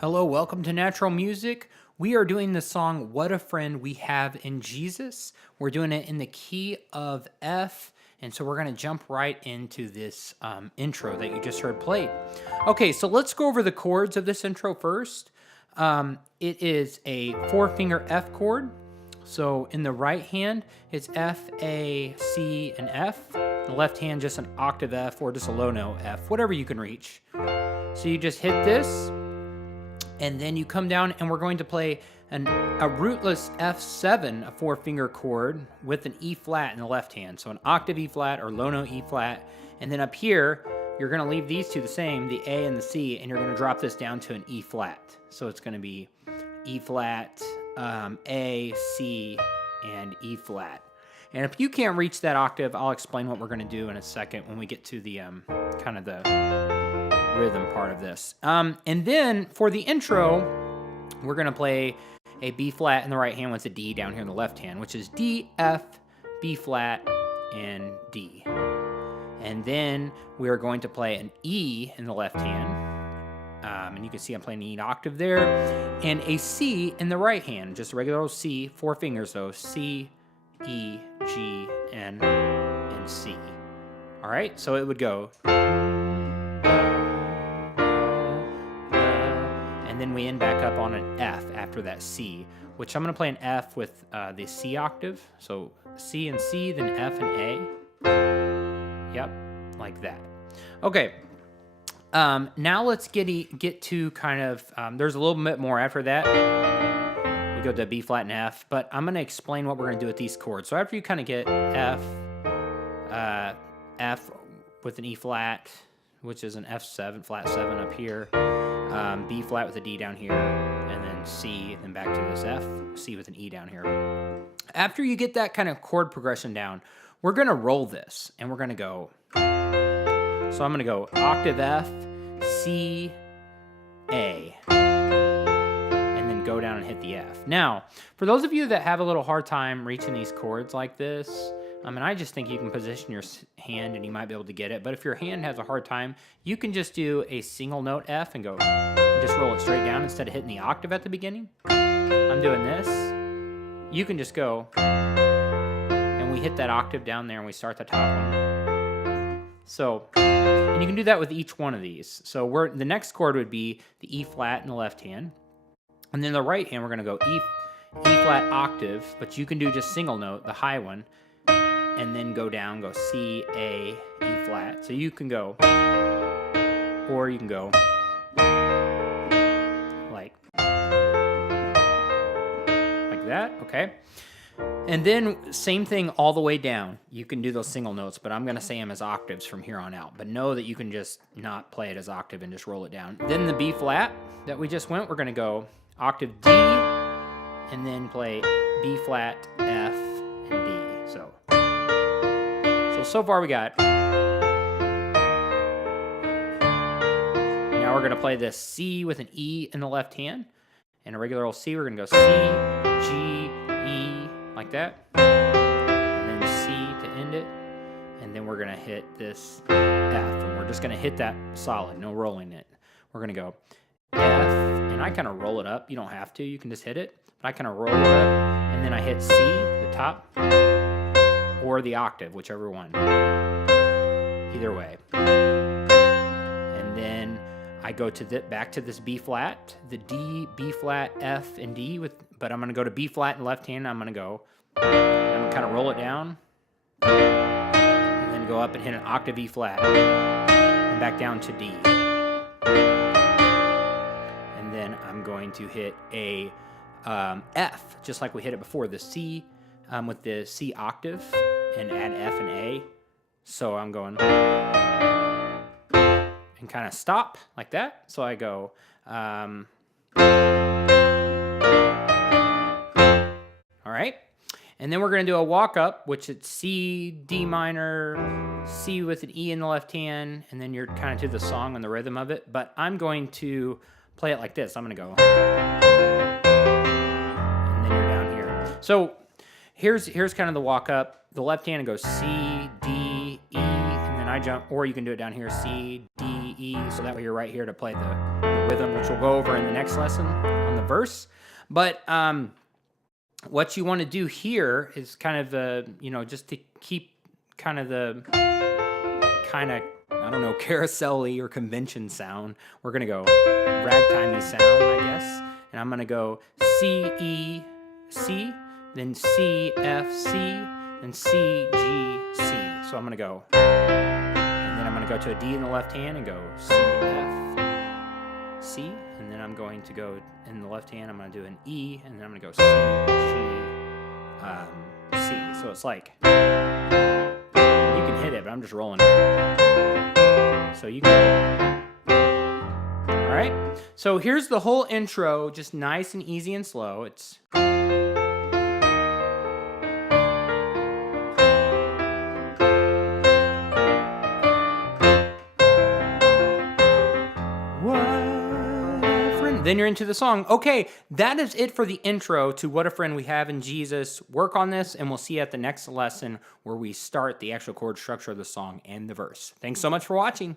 Hello, welcome to Natural Music. We are doing the song What a Friend We Have in Jesus. We're doing it in the key of F, and so we're going to jump right into this intro that you just heard played. Okay, so let's go over the chords of this intro first. It is a 4-finger F chord. So in the right hand, it's F, A, C, and F. The left hand, just an octave F or just a low note F, whatever you can reach. So you just hit this, and then you come down and we're going to play a rootless F7, a 4-finger chord with an E flat in the left hand. So an octave E flat or low note E flat. And then up here, you're gonna leave these two the same, the A and the C, and you're gonna drop this down to an E flat. So it's gonna be E flat, A, C, and E flat. And if you can't reach that octave, I'll explain what we're gonna do in a second when we get to the kind of the rhythm part of this. And then for the intro, we're gonna play a B flat in the right hand with a D down here in the left hand, which is D, F, B flat, and D. And then we are going to play an E in the left hand. And you can see I'm playing an E octave there, and a C in the right hand, just a regular old C, 4 fingers though, C, E, G, and C. All right, so it would go. And then we end back up on an F after that C, which I'm gonna play an F with the C octave. So C and C, then F and A. Yep, like that. Okay, now let's get to kind of, there's a little bit more after that. We go to B flat and F, but I'm gonna explain what we're gonna do with these chords. So after you kind of get F, F with an E flat, which is an F7, flat 7 up here, B flat with a D down here, and then C, and then back to this F, C with an E down here. After you get that kind of chord progression down, we're gonna roll this, and we're gonna go. So I'm gonna go octave F, C, A, and then go down and hit the F. Now, for those of you that have a little hard time reaching these chords like this, I just think you can position your hand and you might be able to get it. But if your hand has a hard time, you can just do a single note F and go, and just roll it straight down instead of hitting the octave at the beginning. I'm doing this. You can just go, and we hit that octave down there and we start the top one. So, and you can do that with each one of these. So the next chord would be the E flat in the left hand. And then the right hand, we're gonna go E flat octave, but you can do just single note, the high one, and then go down, go C, A, E flat. So you can go, or you can go like that, okay? And then same thing all the way down. You can do those single notes, but I'm gonna say them as octaves from here on out. But know that you can just not play it as octave and just roll it down. Then the B flat that we just went, we're gonna go octave D, and then play B flat, F, and D. So far we got. Now we're gonna play this C with an E in the left hand, and a regular old C. We're gonna go C, G, E, like that, and then C to end it, and then we're gonna hit this F, and we're just gonna hit that solid, no rolling it. We're gonna go F, and I kind of roll it up. You don't have to. You can just hit it, but I kind of roll it up, and then I hit C, the top, or the octave, whichever one. Either way. And then I go to back to this B flat, the D, B flat, F, and D, but I'm gonna go to B flat in the left hand. I'm gonna go, and I'm gonna kind of roll it down, and then go up and hit an octave E flat, and back down to D. And then I'm going to hit a F, just like we hit it before, the C, with the C octave, and add F and A. So I'm going and kind of stop like that. So I go all right, and then we're going to do a walk up, which is C, D minor, C with an E in the left hand, and then you're kind of to the song and the rhythm of it. But I'm going to play it like this. I'm going to go, and then you're down here. So here's kind of the walk up. The left hand goes C, D, E, and then I of jump, or you can do it down here, C, D, E, so that way you're right here to play the rhythm, which we'll go over in the next lesson on the verse. But what you want to do here is kind of, just to keep kind of the I don't know, carousel-y or convention sound. We're going to go ragtimey sound, I guess. And I'm going to go C, E, C, then C, F, C, then C, G, C. So I'm going to go, and then I'm going to go to a D in the left hand and go C, F, C. And then I'm going to go in the left hand, I'm going to do an E, and then I'm going to go C, G, C. So it's like, you can hit it, but I'm just rolling it. So you can go. All right. So here's the whole intro, just nice and easy and slow. It's. Then you're into the song. Okay, that is it for the intro to What a Friend We Have in Jesus. Work on this, and we'll see you at the next lesson where we start the actual chord structure of the song and the verse. Thanks so much for watching.